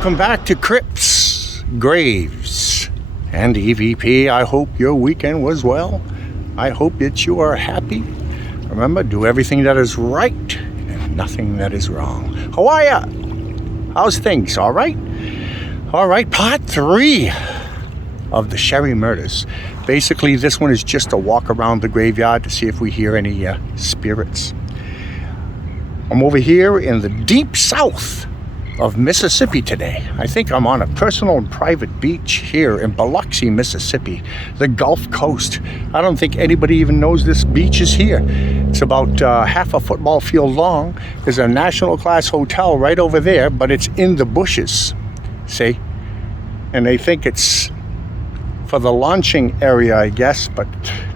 Welcome back to Crypts Graves and EVP. I hope your weekend was well. I hope that you are happy. Remember, do everything that is right and nothing that is wrong. How are ya? How's things? All right? All right, part 3 of the Sherry murders. Basically, this one is just a walk around the graveyard to see if we hear any spirits. I'm over here in the deep south of Mississippi today. I think I'm on a personal and private beach here in Biloxi, Mississippi, the Gulf Coast. I don't think anybody even knows this beach is here. It's about half a football field long. There's a national class hotel right over there, but it's in the bushes, see? And they think it's for the launching area, I guess, but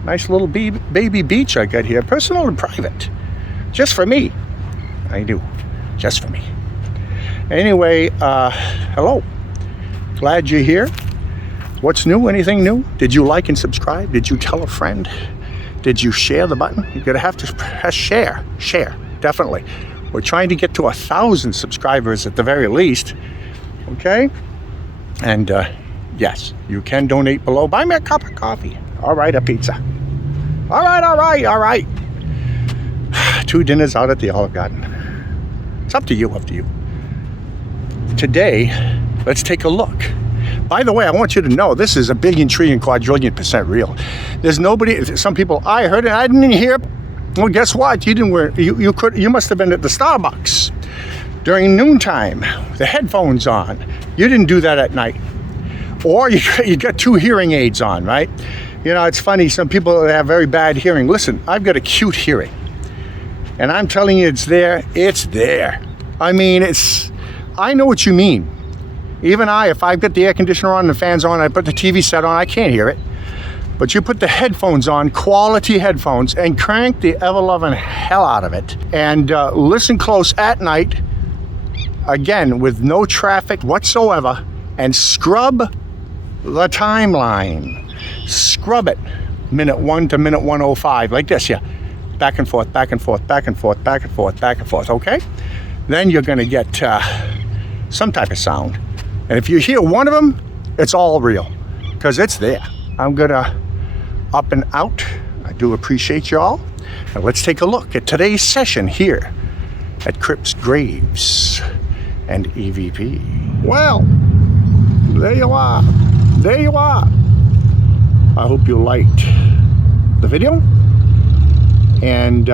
nice little baby beach I got here, personal and private, just for me. I do, just for me. Anyway, hello. Glad you're here. What's new? Anything new? Did you like and subscribe? Did you tell a friend? Did you share the button? You're gonna have to press share. Share, definitely. We're trying to get to 1,000 subscribers at the very least. Okay? And yes, you can donate below. Buy me a cup of coffee. All right, a pizza. All right. 2 dinners out at the Olive Garden. It's up to you, Today, let's take a look. By the way, I want you to know this is a billion, trillion, quadrillion % real. There's nobody. Some people, I heard it, I didn't hear. Well, guess what? You didn't wear. You must have been at the Starbucks during noontime, the headphones on. You didn't do that at night, or you got 2 hearing aids on, right? You know, it's funny. Some people have very bad hearing. Listen, I've got acute hearing, and I'm telling you, it's there. It's there. I mean, I know what you mean. Even if I've got the air conditioner on and the fans on, I put the TV set on, I can't hear it. But you put the headphones on, quality headphones, and crank the ever-loving hell out of it. And listen close at night, again, with no traffic whatsoever, and scrub the timeline. Scrub it, minute 1 to minute 105, like this, yeah. Back and forth, back and forth, back and forth, back and forth, back and forth, okay? Then you're gonna get some type of sound. And if you hear one of them, it's all real, because it's there. I'm gonna up and out. I do appreciate y'all. Now let's take a look at today's session here at Crypts Graves and EVP. Well, there you are. There you are. I hope you liked the video. And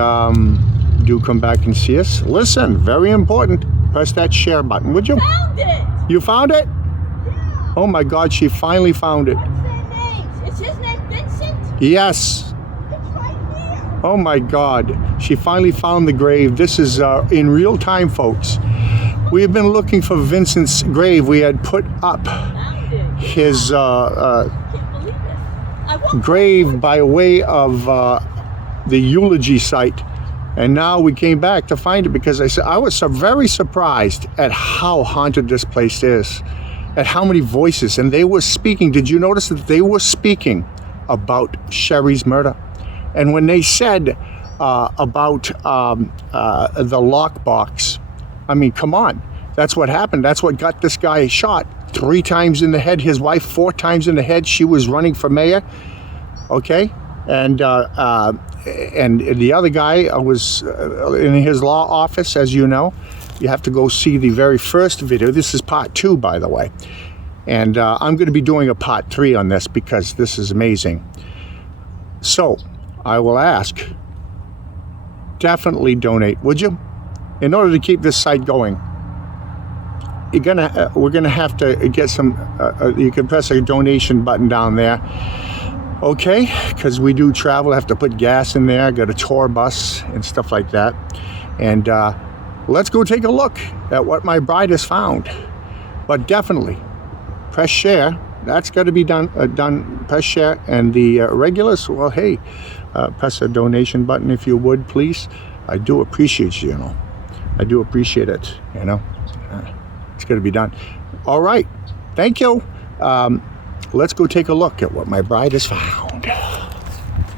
do come back and see us. Listen, very important. Press that share button, would you? Found it! You found it? Yeah. Oh my God, she finally found it. What's their names? Is his name Vincent? Yes. It's right here. Oh my God, she finally found the grave. This is in real time, folks. We have been looking for Vincent's grave. We had put up his Can't believe it. grave by way of the eulogy site. And now we came back to find it because I was very surprised at how haunted this place is, at how many voices. And they were speaking. Did you notice that they were speaking about Sherry's murder? And when they said about the lockbox, I mean, come on. That's what happened. That's what got this guy shot 3 times in the head. His wife 4 times in the head. She was running for mayor. Okay. And the other guy was in his law office, as you know. You have to go see the very first video. This is part 2, by the way. And I'm going to be doing a part 3 on this because this is amazing. So I will ask, definitely donate, would you? In order to keep this site going, we're gonna have to get some. You can press a donation button down there. Okay, because we do travel, I have to put gas in there, got a tour bus and stuff like that. And let's go take a look at what my bride has found. But definitely, press share. That's got to be done. Press share. And the regulars, well, hey, press a donation button if you would, please. I do appreciate you, I do appreciate it, It's got to be done. All right, thank you. Let's go take a look at what my bride has found.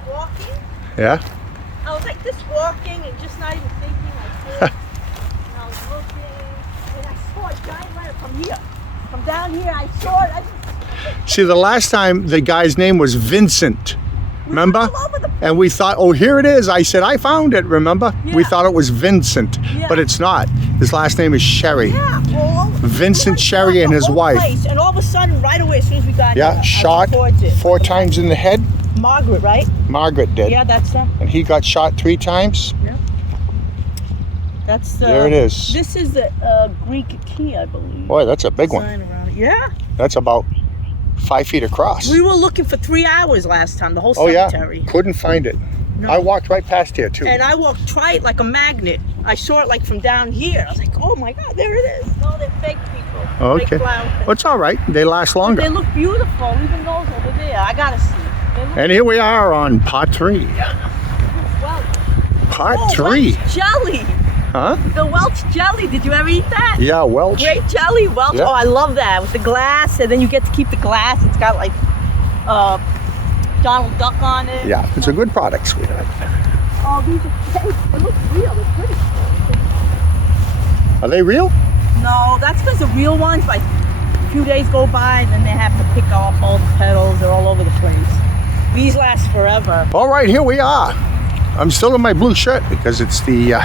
Walking? Yeah? I was like this walking and just not even thinking like this. And I was looking and I saw a giant ladder from here. From down here, I saw it. See, the last time the guy's name was Vincent. Remember? All over the And we thought, oh, here it is. I said, I found it, remember? We Yeah. thought it was Vincent, Yeah. but it's not. His last name is Sherry. Yeah, all over. Vincent Sherry and The his whole wife. place. And all of a sudden, right away, as soon as we got here, Yeah, I shot towards it. 4 times in the head. Margaret, right? Margaret did. Yeah, that's them. And he got shot 3 times. Yeah. That's There it is. This is the Greek key, I believe. Boy, that's a big one. Sign around it. Yeah. That's about 5 feet across. We were looking for 3 hours last time, the whole Oh, yeah. cemetery. Couldn't find it. No. I walked right past here, too. And I walked, tried it like a magnet. I saw it like from down here. I was like, oh my God, there it is. No, they're fake people. Okay. Fake clown things. Well, it's all right. They last They longer. look beautiful, even those over there. I gotta see. They look And here we are on part 3. well. Part Oh, 3. Welch jelly. Huh? The Welch jelly. Did you ever eat that? Yeah, Welch. Grape jelly, Welch. Yeah. Oh, I love that with the glass, and then you get to keep the glass. It's got like Donald Duck on it. Yeah, it's a good product, sweetheart. Oh, these are fake. It looks real. They're pretty. Are they real? No, that's because the real ones, like a few days go by, then they have to pick off all the petals. They're all over the place. These last forever. All right, here we are. I'm still in my blue shirt because it's the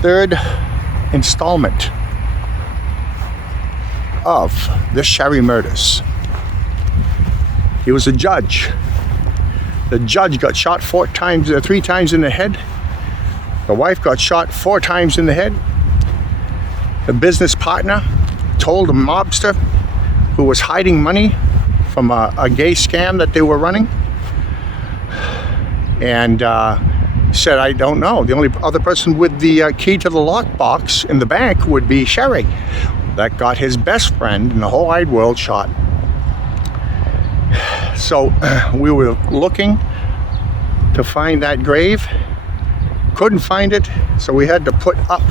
3rd installment of the Sherry murders. He was a judge. The judge got shot 3 times in the head. The wife got shot 4 times in the head. The business partner told a mobster who was hiding money from a gay scam that they were running, and said, I don't know. The only other person with the key to the lockbox in the bank would be Sherry. That got his best friend in the whole wide world shot. So we were looking to find that grave, couldn't find it, so we had to put up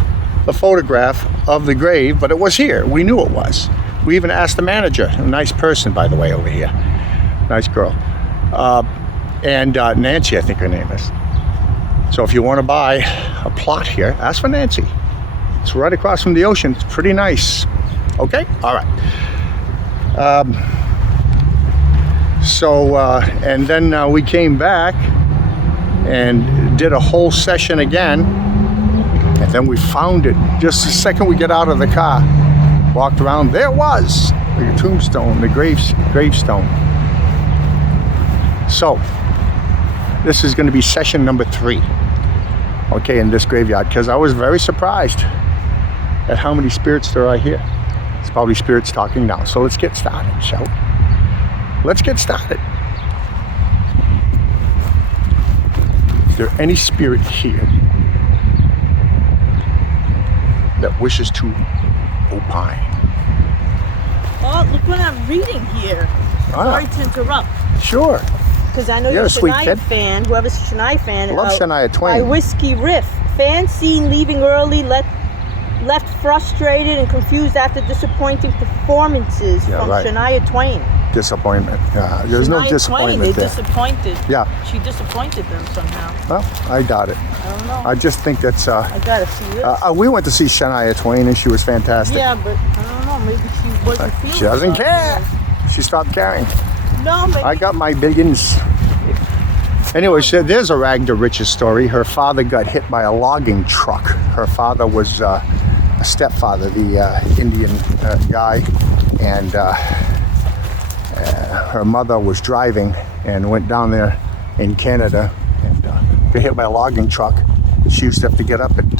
the photograph of the grave, but it was here. We knew it was. We even asked the manager, a nice person, by the way, over here. Nice girl. And Nancy, I think her name is. So if you want to buy a plot here, ask for Nancy. It's right across from the ocean. It's pretty nice. Okay? All right. And then we came back and did a whole session again. And then we found it just the second we get out of the car. Walked around, there it was, the tombstone, the gravestone. So, this is going to be session number 3, okay, in this graveyard, because I was very surprised at how many spirits there are here. It's probably spirits talking now. So let's get started, shall we? Let's get started. Is there any spirit here that wishes to opine? Oh, look what I'm reading here. Sorry to interrupt. Sure. Because I know You're you're a a sweet Shania kid. fan. Whoever's a Shania fan. I love Shania My Twain. Whiskey Riff. Fan seen leaving early, left frustrated and confused after disappointing performances Yeah, from right. Shania Twain. Disappointment. There's no Shania disappointment Twain, they there. disappointed. Yeah. She disappointed them somehow. Well, I doubt it. I don't know. I just think that's. I gotta see this. We went to see Shania Twain and she was fantastic. Yeah, but I don't know. Maybe she wasn't feeling. She doesn't well. care. She stopped caring. No, maybe. I got my billions. Anyway, so there's a rag to riches story. Her father got hit by a logging truck. Her father was a stepfather, the Indian guy, and her mother was driving and went down there in Canada and got hit by a logging truck. She used to have to get up at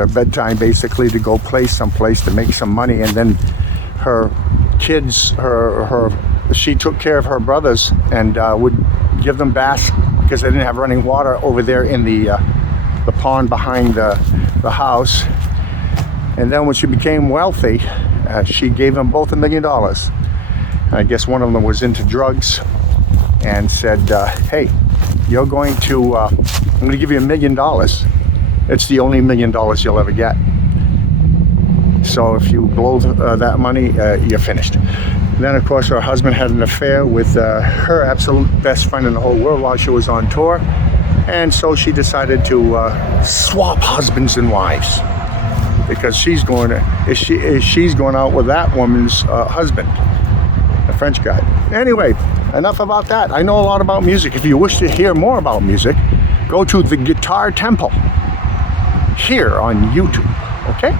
her bedtime basically to go play someplace to make some money, and then her kids, she took care of her brothers and would give them baths because they didn't have running water over there in the pond behind the house. And then when she became wealthy, she gave them both $1 million. I guess one of them was into drugs and said, hey, I'm going to give you $1 million. It's the only $1 million you'll ever get. So if you blow that money, you're finished. And then, of course, her husband had an affair with her absolute best friend in the whole world while she was on tour. And so she decided to swap husbands and wives. because she's going out with that woman's husband, a French guy. Anyway, enough about that. I know a lot about music. If you wish to hear more about music, go to the Guitar Temple here on YouTube. Okay?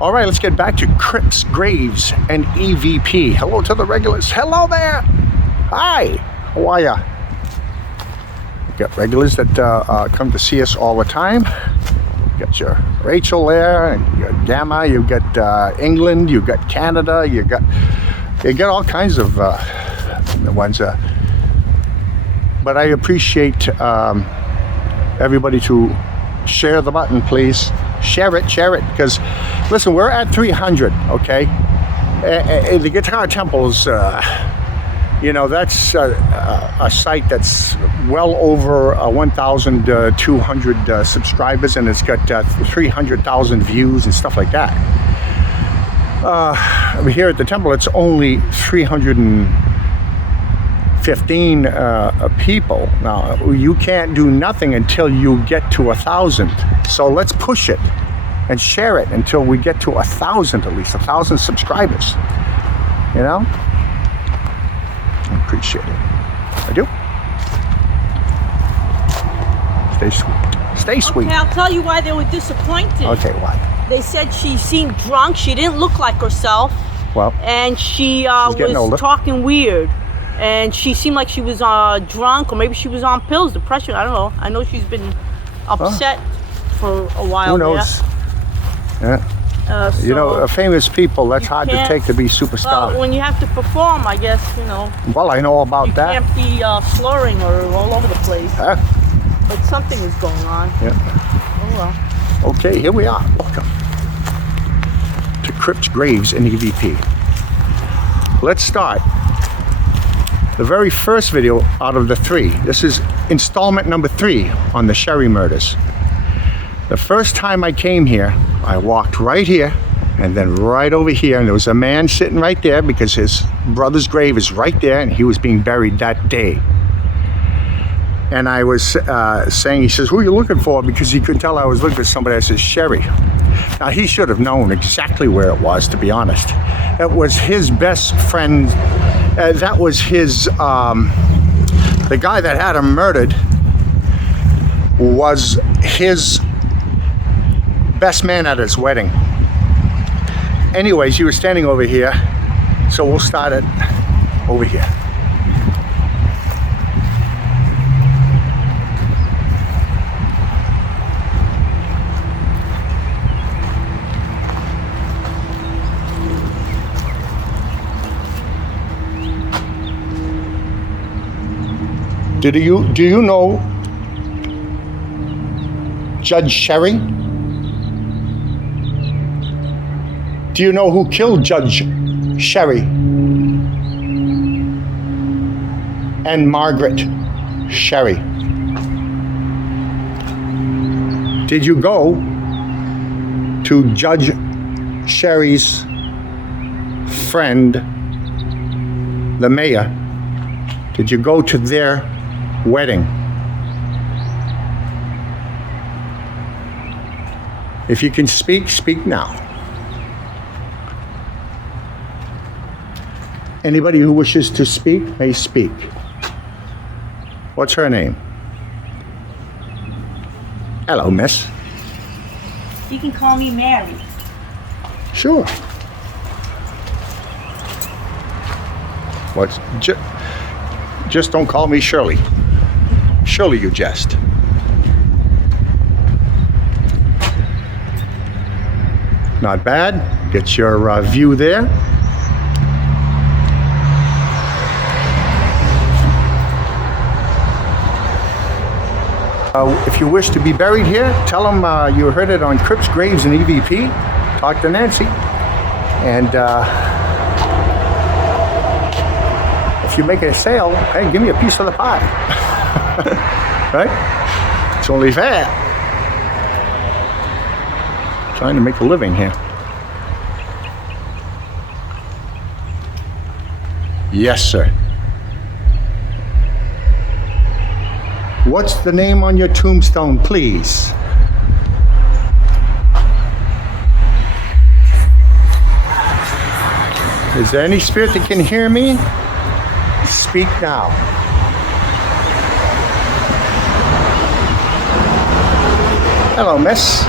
All right, let's get back to Crypts, Graves, and EVP. Hello to the regulars. Hello there. Hi. How are ya? We got regulars that come to see us all the time. You got your Rachel there, and you got Gamma. You got England. You got Canada. You got all kinds of ones. But I appreciate everybody to share the button, please. Share it, because listen, we're at 300, okay? The Guitar Temple's, that's a site that's well over 1,200 subscribers, and it's got 300,000 views and stuff like that. Here at the temple, it's only 315 people. Now, you can't do nothing until you get to 1,000. So let's push it and share it until we get to 1,000, at least 1,000 subscribers. You know? I appreciate it. I do. Stay sweet. Stay sweet. Okay, I'll tell you why they were disappointed. Okay, why? They said she seemed drunk. She didn't look like herself. Well, and she getting older. was talking weird. And she seemed like she was drunk, or maybe she was on pills, depression. I don't know. I know she's been upset for a while. Who knows? Yeah. So famous people, that's hard to take to be superstar. Well, when you have to perform, I guess, Well, I know all about that. You can't be slurring or all over the place. Huh? But something is going on. Yeah. Oh, well. Okay, here we are. Welcome to Crypts, Graves, and EVP. Let's start. The very first video out of the 3. This is installment number 3 on the Sherry murders. The first time I came here, I walked right here and then right over here, and there was a man sitting right there because his brother's grave is right there, and he was being buried that day. And I was saying, he says, "Who are you looking for?" Because he could tell I was looking for somebody. I said, "Sherry." Now, he should have known exactly where it was, to be honest. It was his best friend. That was his, the guy that had him murdered was his best man at his wedding. Anyways, he was standing over here, so we'll start it over here. Do you know Judge Sherry? Do you know who killed Judge Sherry and Margaret Sherry? Did you go to Judge Sherry's friend, the mayor? Did you go to their wedding? If you can speak, speak now. Anybody who wishes to speak may speak. What's her name? Hello, miss. You can call me Mary. Sure. What's just don't call me Shirley. Shirley, you jest. Not bad. Get your view there. If you wish to be buried here, tell them you heard it on Crypts, Graves, and EVP. Talk to Nancy. And if you make a sale, hey, give me a piece of the pie. Right? It's only fair. Trying to make a living here. Yes, sir. What's the name on your tombstone, please? Is there any spirit that can hear me? Speak now. Hello, miss.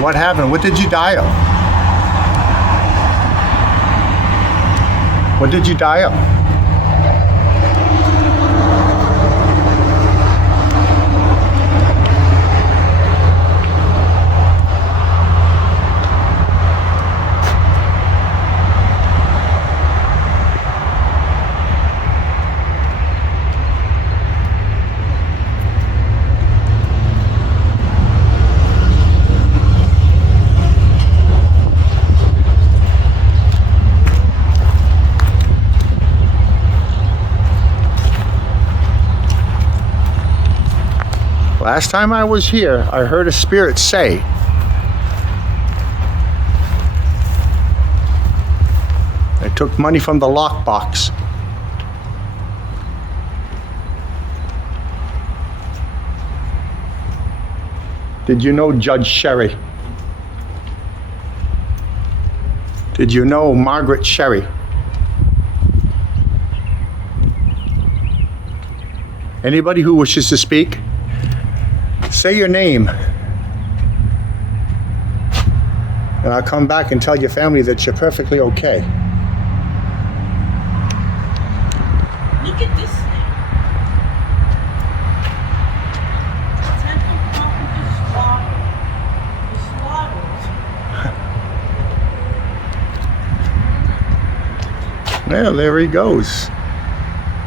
What happened? What did you die of? What did you die of? Last time I was here, I heard a spirit say, I took money from the lockbox. Did you know Judge Sherry? Did you know Margaret Sherry? Anybody who wishes to speak? Say your name, and I'll come back and tell your family that you're perfectly okay. Look at this thing. Well, there he goes.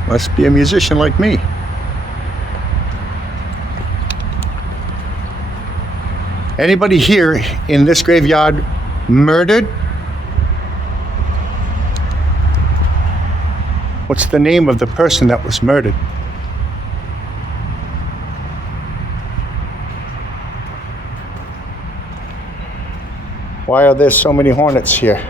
Must be a musician like me. Anybody here in this graveyard murdered? What's the name of the person that was murdered? Why are there so many hornets here?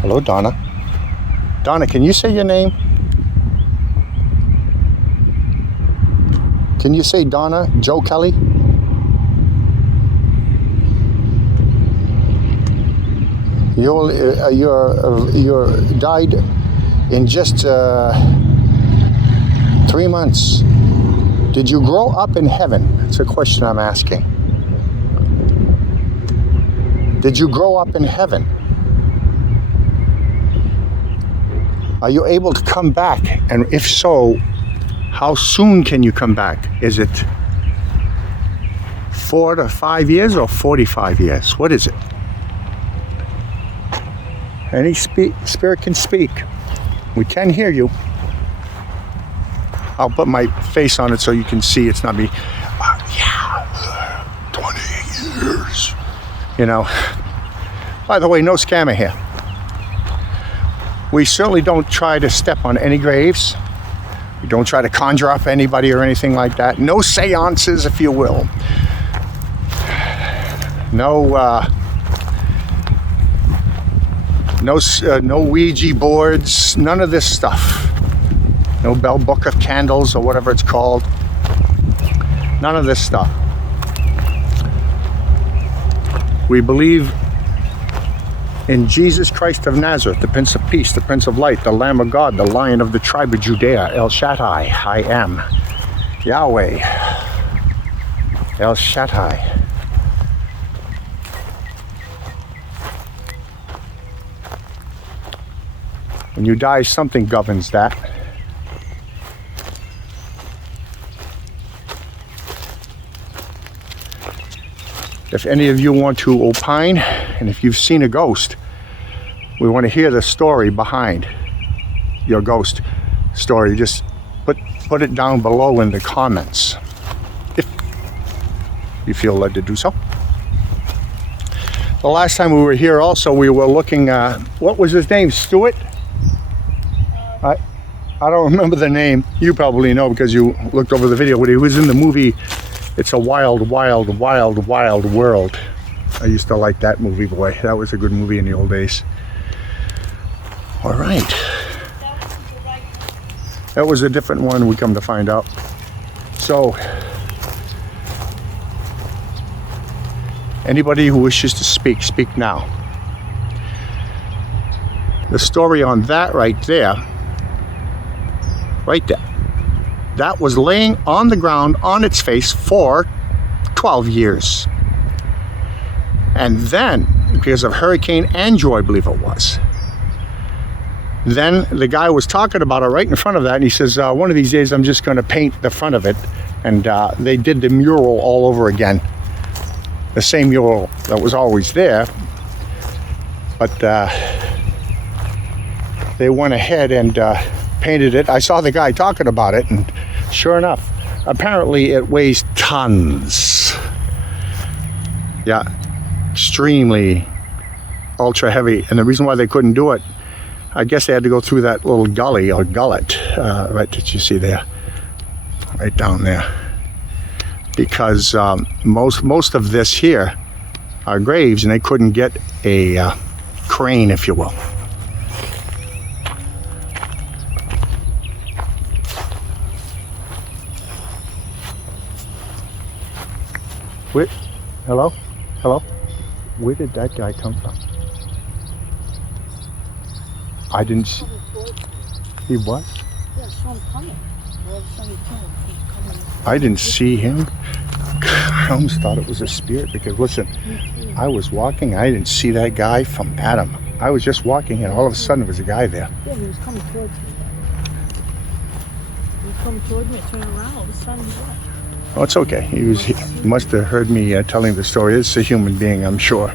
Hello, Donna. Donna, can you say your name? Can you say Donna Joe Kelly? You're died in just 3 months. Did you grow up in heaven? That's a question I'm asking. Did you grow up in heaven? Are you able to come back? And if so, how soon can you come back? Is it 4 to 5 years or 45 years? What is it? Any spirit can speak. We can hear you. I'll put my face on it so you can see it's not me. 20 years. You know. By the way, no scammer here. We certainly don't try to step on any graves. We don't try to conjure up anybody or anything like that. No seances, if you will. No Ouija boards. None of this stuff. No Bell Book of Candles or whatever it's called. None of this stuff. We believe in Jesus Christ of Nazareth, the Prince of Peace, the Prince of Light, the Lamb of God, the Lion of the tribe of Judea, El Shaddai, I am Yahweh, El Shaddai. When you die, something governs that. If any of you want to opine, and if you've seen a ghost, we want to hear the story behind your ghost story. Just put it down below in the comments, if you feel led to do so. The last time we were here also, we were looking at, what was his name, Stuart? I don't remember the name. You probably know because you looked over the video. But he was in the movie It's a Wild, Wild, Wild, Wild World. I used to like that movie, boy. That was a good movie in the old days. All right. That was a different one, we come to find out. So, anybody who wishes to speak, speak now. The story on that right there, that was laying on the ground on its face for 12 years. And then, because of Hurricane Andrew, I believe it was, then the guy was talking about it right in front of that, and he says, one of these days I'm just going to paint the front of it. And they did the mural all over again. The same mural that was always there. But they went ahead and painted it. I saw the guy talking about it, and sure enough, apparently it weighs tons. Yeah, extremely ultra heavy. And the reason why they couldn't do it, I guess they had to go through that little gully or gullet, right that you see there, right down there, because most of this here are graves, and they couldn't get a crane, if you will. Wait, hello? Where did that guy come from? I didn't see. He was? Yeah, I saw him coming. All of a sudden he coming. I didn't see him. I almost thought it was a spirit because, listen, I was walking. I didn't see that guy from Adam. I was just walking, and all of a sudden there was a guy there. Yeah, he was coming towards me. He was coming towards me. I turned around. All of a sudden he was. Oh, it's okay. He must have heard me telling the story. It's a human being, I'm sure.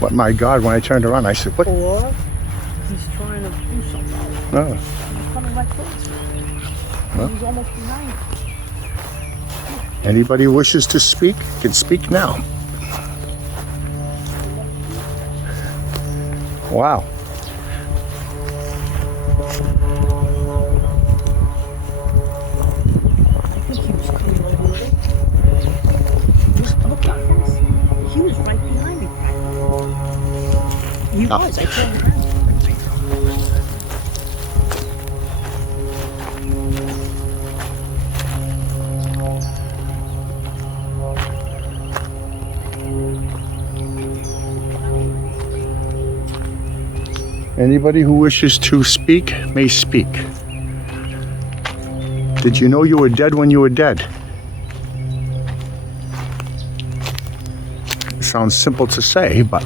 But my God, when I turned around, I said, what? Or he's trying to do something. Oh. He was coming right towards me. Well. He was almost behind me. Anybody who wishes to speak can speak now. Wow. I think he was coming over there. Look at this. He was right behind me. He was. I turned around. Anybody who wishes to speak may speak. Did you know you were dead when you were dead? It sounds simple to say, but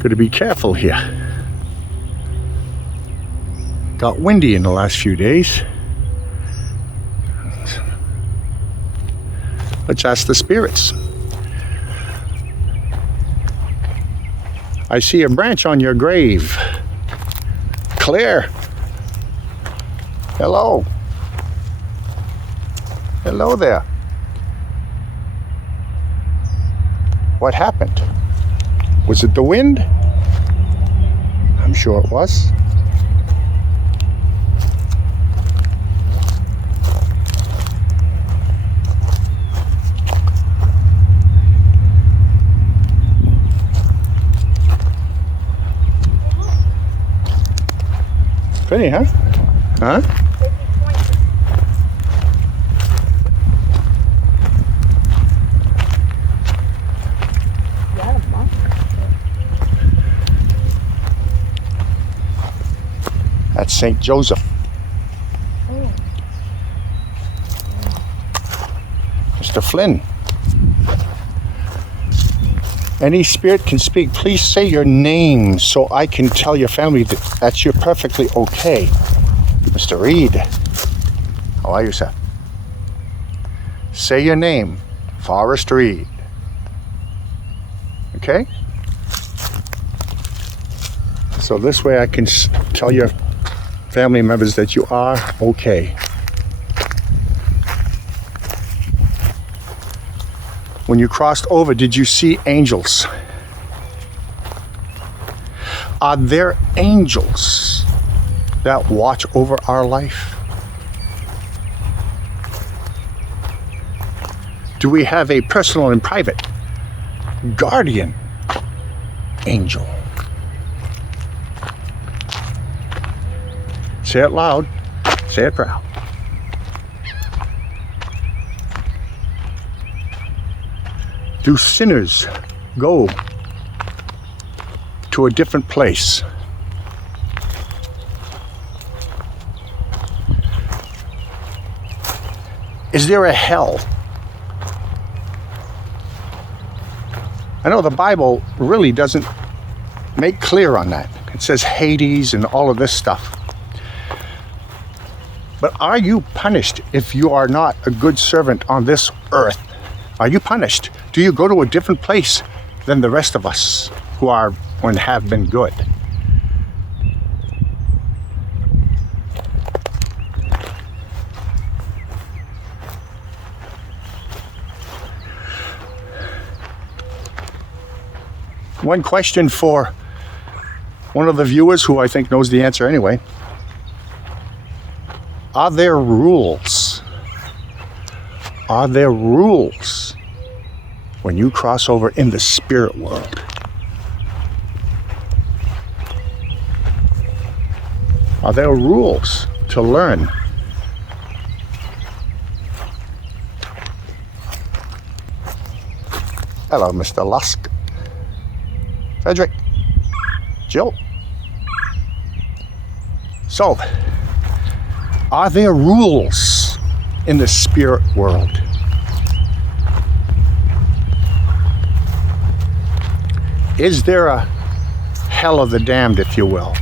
got to be careful here. Got windy in the last few days. Let's ask the spirits. I see a branch on your grave. Clear. Hello. Hello there. What happened? Was it the wind? I'm sure it was. Pretty, huh? Huh? That's St. Joseph. Oh. Mr. Flynn. Any spirit can speak. Please say your name so I can tell your family that you're perfectly okay. Mr. Reed. How are you, sir? Say your name. Forrest Reed. Okay? So this way I can tell your family members that you are okay. When you crossed over, did you see angels? Are there angels that watch over our life? Do we have a personal and private guardian angel? Say it loud, say it proud. Do sinners go to a different place? Is there a hell? I know the Bible really doesn't make clear on that. It says Hades and all of this stuff. But are you punished if you are not a good servant on this earth? Are you punished? Do you go to a different place than the rest of us who are and have been good? One question for one of the viewers who I think knows the answer anyway. Are there rules? Are there rules when you cross over in the spirit world? Are there rules to learn? Hello, Mr. Lusk. Frederick. Jill. So, are there rules in the spirit world? Is there a hell of the damned, if you will?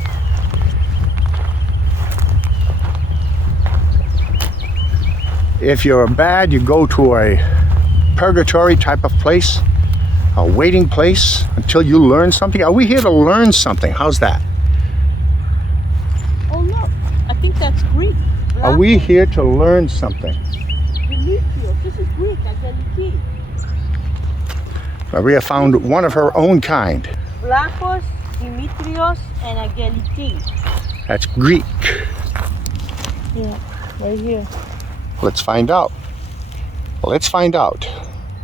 If you're bad, you go to a purgatory type of place, a waiting place until you learn something. Are we here to learn something? How's that? Oh look, I think that's Greek. Are we here to learn something? Demetrios. This is Greek, Angeliki. Maria found one of her own kind. Vlachos, Dimitrios, and Angeliki. That's Greek. Yeah, right here. Let's find out. Let's find out.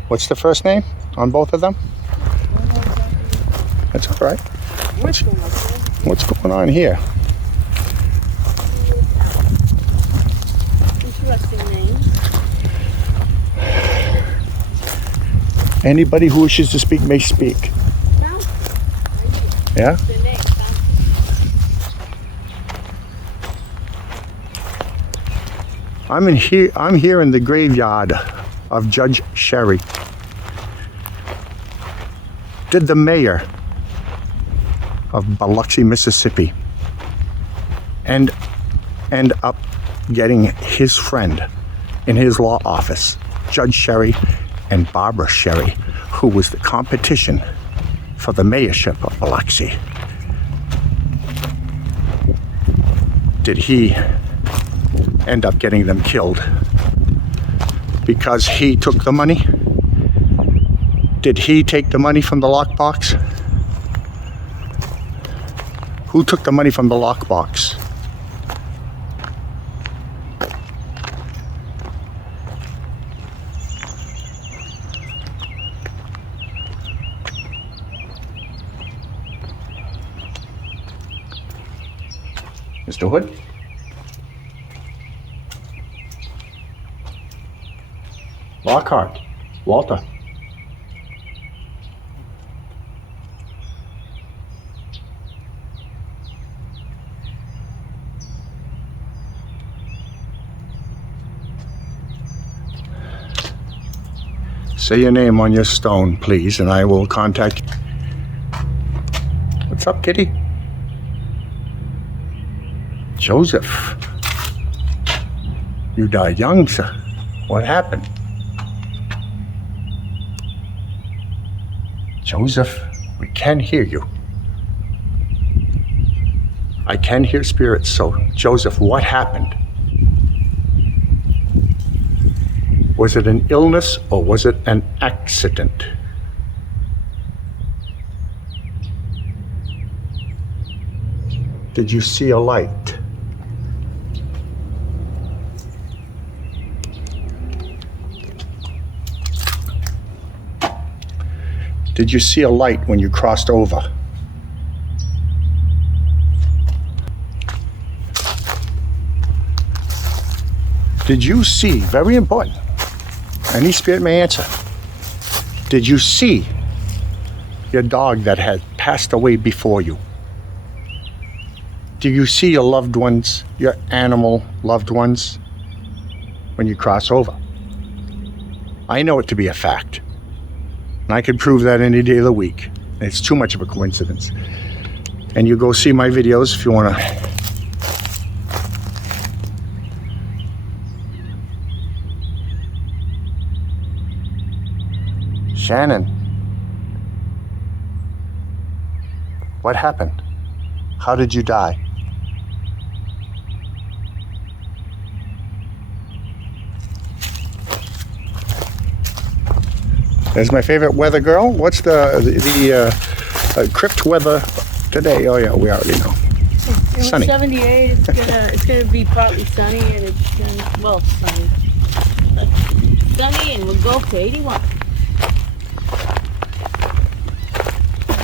What's the first name on both of them? That's all right. What's going on here? Interesting name. Anybody who wishes to speak may speak. Yeah? The name. I'm here in the graveyard of Judge Sherry. Did the mayor of Biloxi, Mississippi end up getting his friend in his law office, Judge Sherry and Barbara Sherry, who was the competition for the mayorship of Biloxi? Did he end up getting them killed because he took the money? Did he take the money from the lockbox? Who took the money from the lockbox? Mr. Hood? Lockhart. Walter. Say your name on your stone, please, and I will contact you. What's up, kitty? Joseph. You died young, sir. What happened? Joseph, we can hear you. I can hear spirits, so Joseph, what happened? Was it an illness or was it an accident? Did you see a light? Did you see a light when you crossed over? Did you see, very important, any spirit may answer, did you see your dog that had passed away before you? Do you see your loved ones, your animal loved ones, when you cross over? I know it to be a fact. And I could prove that any day of the week. It's too much of a coincidence. And you go see my videos if you want to. Shannon, what happened? How did you die? There's my favorite weather girl. What's the crypt weather today? Oh yeah, we already know. It was Sunny. 78. It's gonna be partly sunny, and it's gonna, well, sunny. Sunny, and we'll go to 81.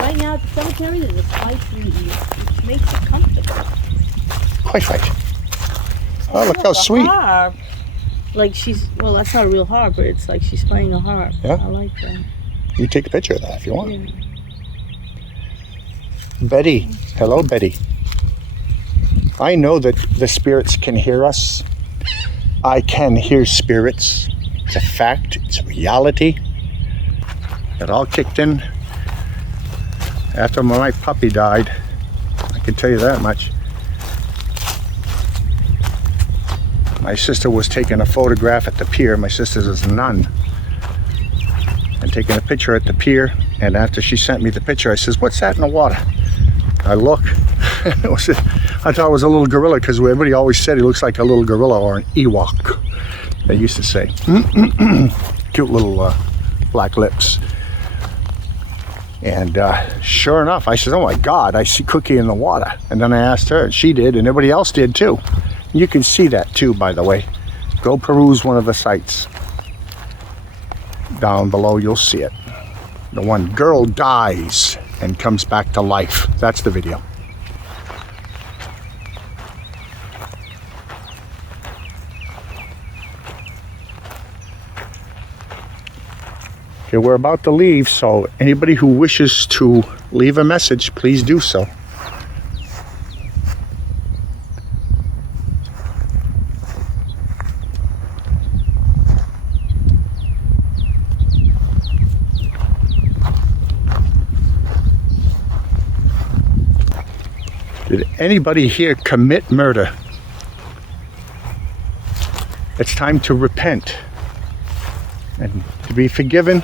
Right now at the cemetery, there's a slight breeze, which makes it comfortable. Quite right. Oh, look how sweet. Harp. Like she's, well, that's not a real harp, but it's like she's playing a harp. Yeah. I like that. You take a picture of that if you want. Yeah. Betty. Hello, Betty. I know that the spirits can hear us. I can hear spirits. It's a fact. It's a reality. It all kicked in after my puppy died. I can tell you that much. My sister was taking a photograph at the pier. My sister's a nun. And taking a picture at the pier. And after she sent me the picture, I says, "What's that in the water?" I look. I thought it was a little gorilla because everybody always said he looks like a little gorilla or an Ewok. They used to say. Cute little black lips. And sure enough, I said, "Oh my God, I see Cookie in the water." And then I asked her, and she did, and everybody else did too. You can see that too, by the way. Go peruse one of the sites. Down below, you'll see it. The one girl dies and comes back to life. That's the video. Okay, we're about to leave, so anybody who wishes to leave a message, please do so. Did anybody here commit murder? It's time to repent and to be forgiven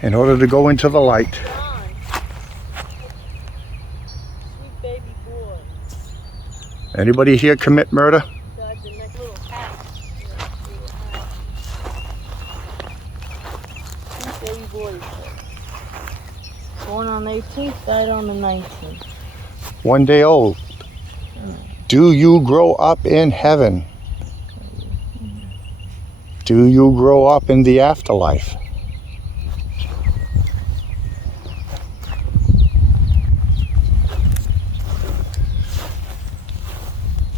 in order to go into the light. Sweet baby boy. Anybody here commit murder? Got the next little hat. Sweet baby boy. Born on the 18th, died on the 19th. One day old. Do you grow up in heaven? Do you grow up in the afterlife?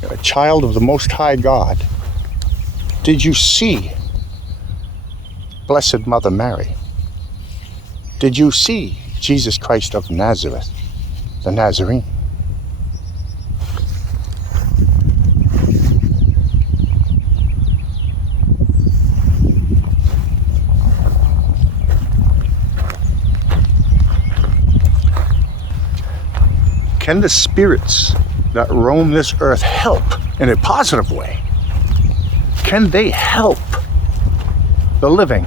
You're a child of the Most High God. Did you see Blessed Mother Mary? Did you see Jesus Christ of Nazareth, the Nazarene? Can the spirits that roam this earth help in a positive way? Can they help the living?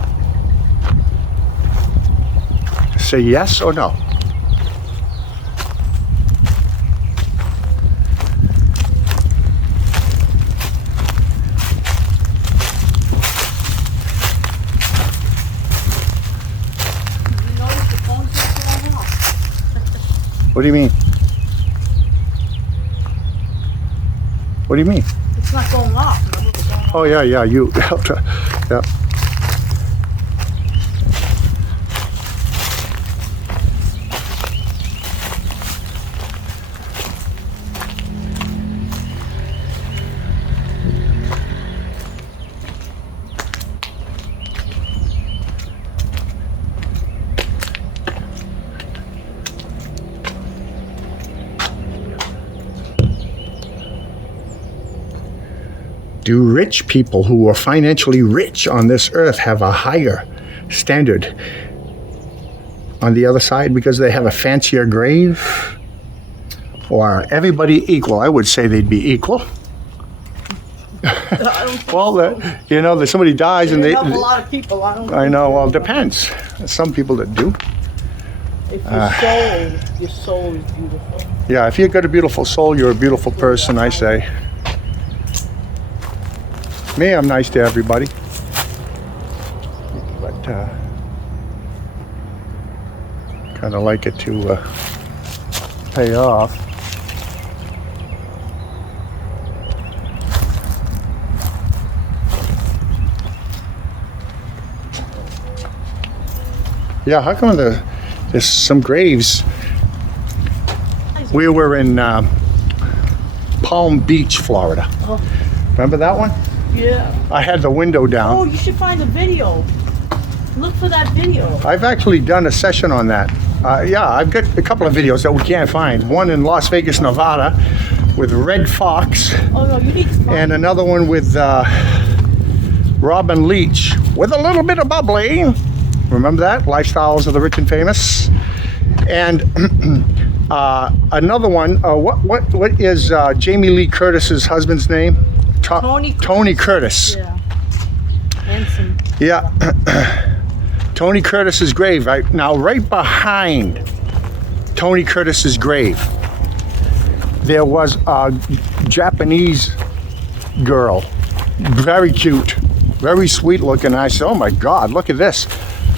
Say yes or no. You notice the phone's not going off. What do you mean? What do you mean? It's not going off. Remember, it's going off. Oh yeah, you, yeah. Do rich people who are financially rich on this earth have a higher standard on the other side because they have a fancier grave? Or are everybody equal? I would say they'd be equal. Well, you know, that somebody dies and they help a lot of people. I know. Well, it depends. There's some people that do. If your soul is beautiful. Yeah, if you've got a beautiful soul, you're a beautiful person, I say. Me, I'm nice to everybody. But kind of like it to pay off. Yeah, how come there's some graves? We were in Palm Beach, Florida. Oh. Remember that one? Yeah. I had the window down. Oh, you should find the video. Look for that video. I've actually done a session on that. Yeah, I've got a couple of videos that we can't find. One in Las Vegas, Nevada with Red Fox. Oh, no, you need to find And another one with Robin Leach with a little bit of bubbly. Remember that? Lifestyles of the Rich and Famous. And another one, what is Jamie Lee Curtis's husband's name? Tony Curtis. Yeah. Handsome. Yeah. Tony Curtis's grave. Right now, right behind Tony Curtis's grave, there was a Japanese girl, very cute, very sweet looking. I said, oh my God, look at this.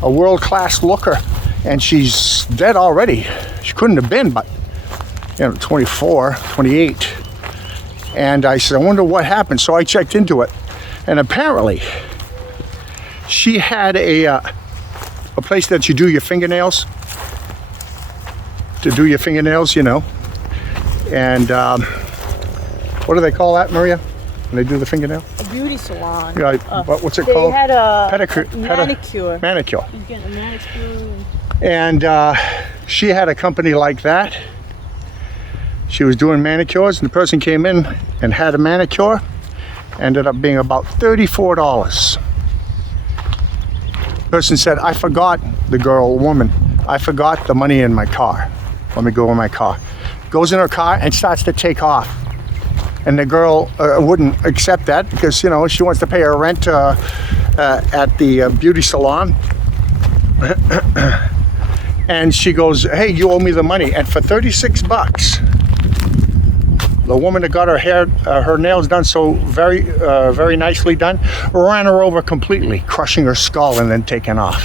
A world-class looker. And she's dead already. She couldn't have been, but, 24, 28. And I said, I wonder what happened. So I checked into it. And apparently, she had a place that you do your fingernails. To do your fingernails, And what do they call that, Maria? When they do the fingernail? A beauty salon. Yeah, what's it called? They had a manicure. Manicure. She's getting a manicure. And she had a company like that. She was doing manicures, and the person came in and had a manicure. Ended up being about $34. Person said, I forgot, woman, I forgot the money in my car. Let me go in my car. Goes in her car and starts to take off. And the girl wouldn't accept that because, she wants to pay her rent at the beauty salon. And she goes, hey, you owe me the money. And for $36, the woman that got her nails done so very nicely done, ran her over completely, crushing her skull and then taking off.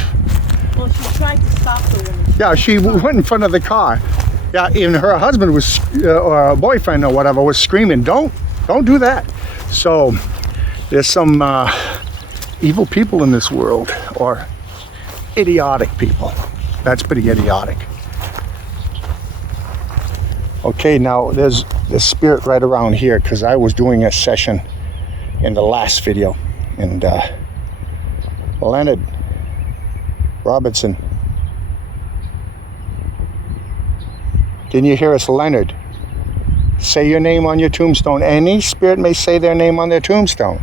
Well, she tried to stop the woman. Yeah, she went in front of the car. Yeah, even her husband was, or boyfriend or whatever, was screaming, don't do that. So there's some evil people in this world, or idiotic people. That's pretty idiotic. Okay, now there's the spirit right around here because I was doing a session in the last video, and Leonard Robertson. Can you hear us, Leonard? Say your name on your tombstone. Any spirit may say their name on their tombstone.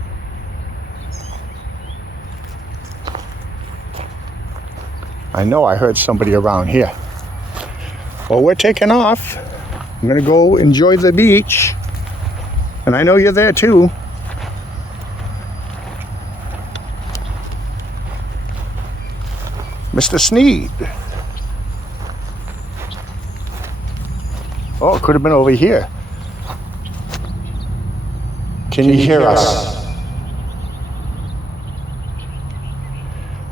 I know I heard somebody around here. Well, we're taking off. I'm gonna go enjoy the beach. And I know you're there too. Mr. Sneed. Oh, it could have been over here. Can you hear us?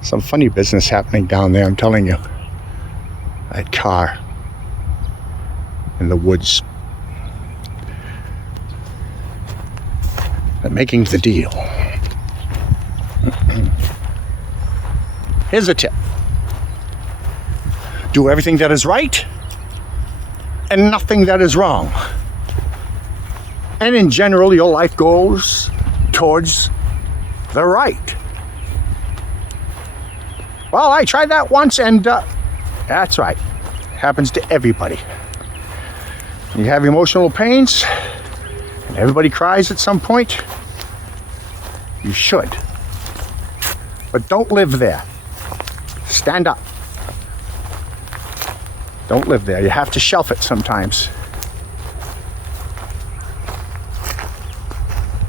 Some funny business happening down there, I'm telling you. That car in the woods. They're making the deal. Here's a tip. Do everything that is right and nothing that is wrong. And in general, your life goes towards the right. Well, I tried that once and that's right. Happens to everybody. You have emotional pains and everybody cries at some point. You should. But don't live there. Stand up. Don't live there. You have to shelf it sometimes.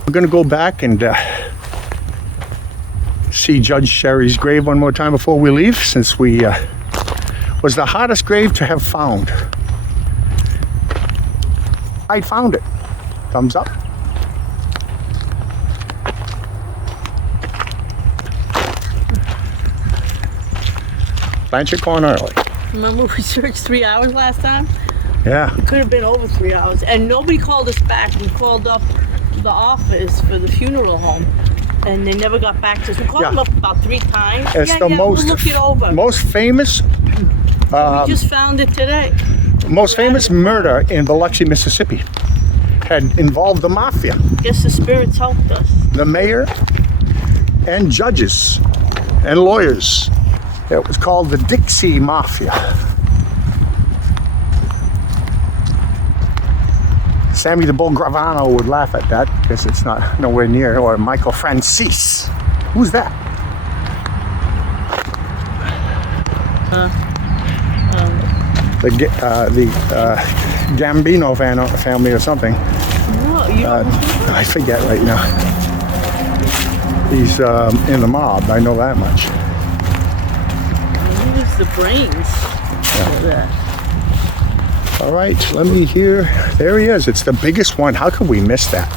We're going to go back and see Judge Sherry's grave one more time before we leave, since we was the hardest grave to have found. I found it. Thumbs up. Plant your corn early. Remember we searched 3 hours last time? Yeah. It could have been over 3 hours. And nobody called us back. We called up the office for the funeral home. And they never got back to us. We called them up about 3 times. It's the most, we'll look it over. most famous We just found it today. most famous murder in Biloxi, Mississippi had involved the mafia, Guess the spirits helped us. the mayor, and judges and lawyers. It was called the Dixie Mafia. Sammy the Bull Gravano would laugh at that because it's not nowhere near. Or Michael Francis. Who's that? The Gambino family or something. What? You don't I forget right now. He's in the mob. I know that much. He was the brains for that. All right, let me hear. There he is. It's the biggest one. How could we miss that?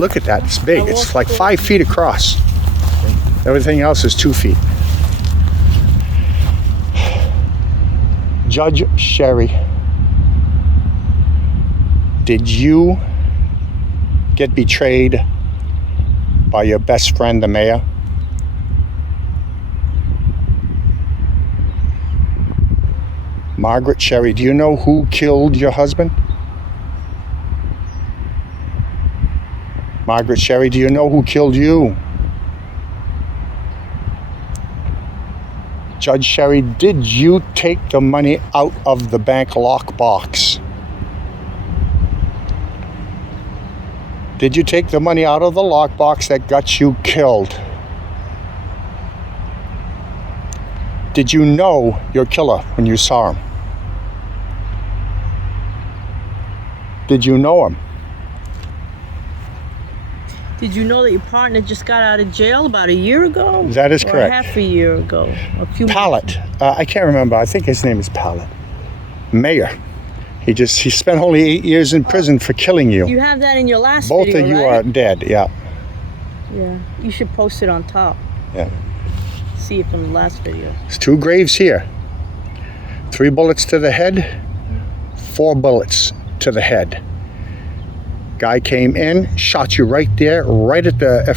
Look at that. It's big. It's like 5 feet across. Everything else is 2 feet. Judge Sherry, did you get betrayed by your best friend, the mayor? Margaret Sherry, do you know who killed your husband? Margaret Sherry, do you know who killed you? Judge Sherry, did you take the money out of the bank lockbox? Did you take the money out of the lockbox that got you killed? Did you know your killer when you saw him? Did you know him? Did you know that your partner just got out of jail about a year ago? That is or correct. Half a year ago. A few Pallet. I can't remember. I think his name is Pallet. Mayor. He spent only 8 years in prison for killing you. You have that in your last Both video, of you right? are dead. Yeah. Yeah. You should post it on top. Yeah. See it from the last video. There's 2 graves here. 3 bullets to the head, 4 bullets to the head. Guy came in, shot you right there, right at the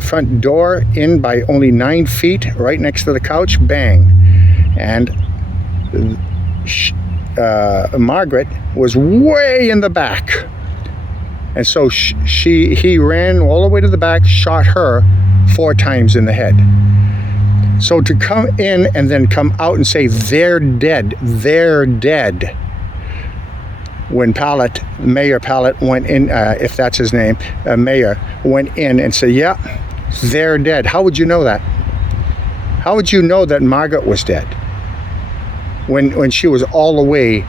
front door, in by only 9 feet, right next to the couch, bang. And Margaret was way in the back. And so he ran all the way to the back, shot her 4 times in the head. So to come in and then come out and say, they're dead, when Mayor Pallet went in, if that's his name, Mayor, went in and said, yeah, they're dead. How would you know that? How would you know that Margaret was dead? When she was all the way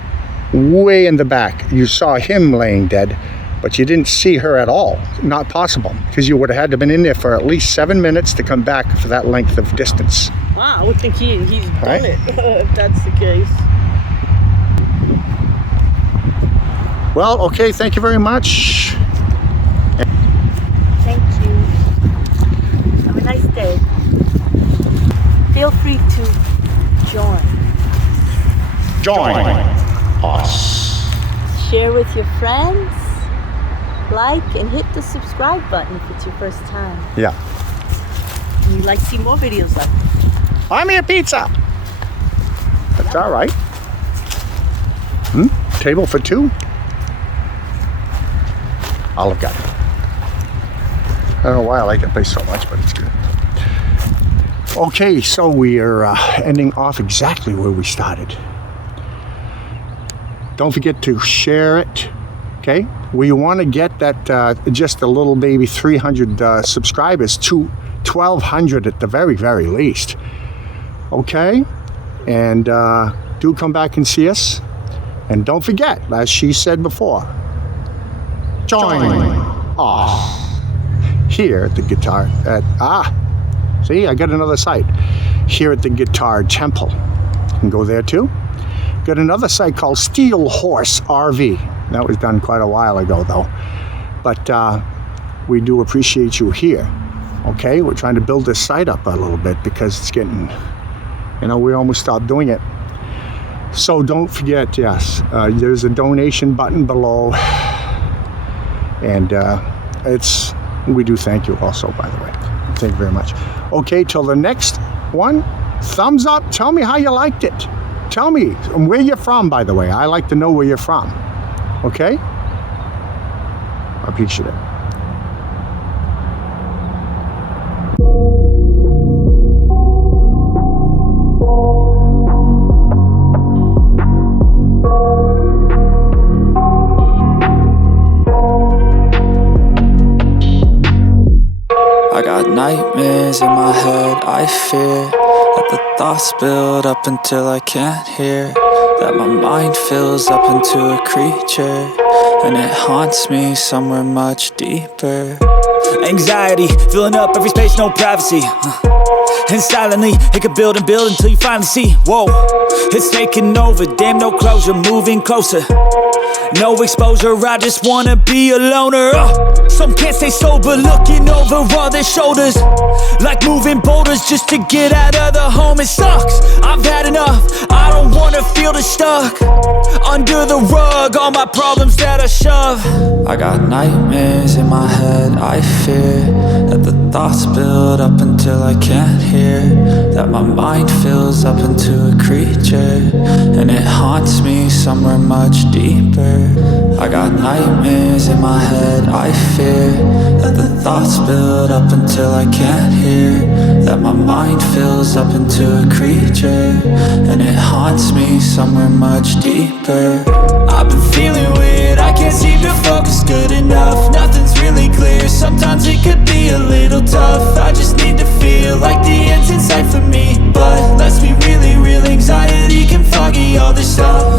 in the back. You saw him laying dead, but you didn't see her at all. Not possible, because you would have had to have been in there for at least 7 minutes to come back for that length of distance. Wow, I would think he's done Right? it, if that's the case. Well, okay, thank you very much. Thank you. Have a nice day. Feel free to join. Join us. Share with your friends. Like and hit the subscribe button if it's your first time. Yeah. And you'd like to see more videos like this. Buy me a pizza. That's all right. Table for 2? Olive Garden. I don't know why I like that place so much, but it's good. Okay, so we are ending off exactly where we started. Don't forget to share it, Okay, we want to get that just a little baby 300 subscribers to 1,200 at the very, very least. Okay, and do come back and see us. And don't forget, as she said before, join us here at the guitar see, I got another site here at the Guitar Temple. You can go there too. Got another site called SteelHorseRV. That was done quite a while ago though. But we do appreciate you here. Okay, we're trying to build this site up a little bit because it's getting, we almost stopped doing it. So don't forget, yes, there's a donation button below. And we do thank you also, by the way. Thank you very much. Okay, till the next one, thumbs up. Tell me how you liked it. Tell me where you're from, by the way. I like to know where you're from. Okay? I appreciate it. I got nightmares in my head, I fear that the thoughts build up until I can't hear, that my mind fills up into a creature, and it haunts me somewhere much deeper. Anxiety, filling up every space, no privacy. And silently, it could build and build until you finally see, whoa, it's taking over, damn no closure, moving closer. No exposure, I just wanna be a loner. Some can't stay sober, looking over all their shoulders, like moving boulders just to get out of the home. It sucks, I've had enough, I don't wanna feel the stuck under the rug, all my problems that I shove. I got nightmares in my head, I fear that the thoughts build up until I can't hear, that my mind fills up into a creature, and it haunts me somewhere much deeper. I got nightmares in my head, I fear that the thoughts build up until I can't hear, that my mind fills up into a creature, and it haunts me somewhere much deeper. I've been feeling weird, I can't seem to focus good enough. Nothing's really clear, sometimes it could be a little tough. I just need to feel like the end's in sight for me, but let's be really real, anxiety can foggy all this stuff.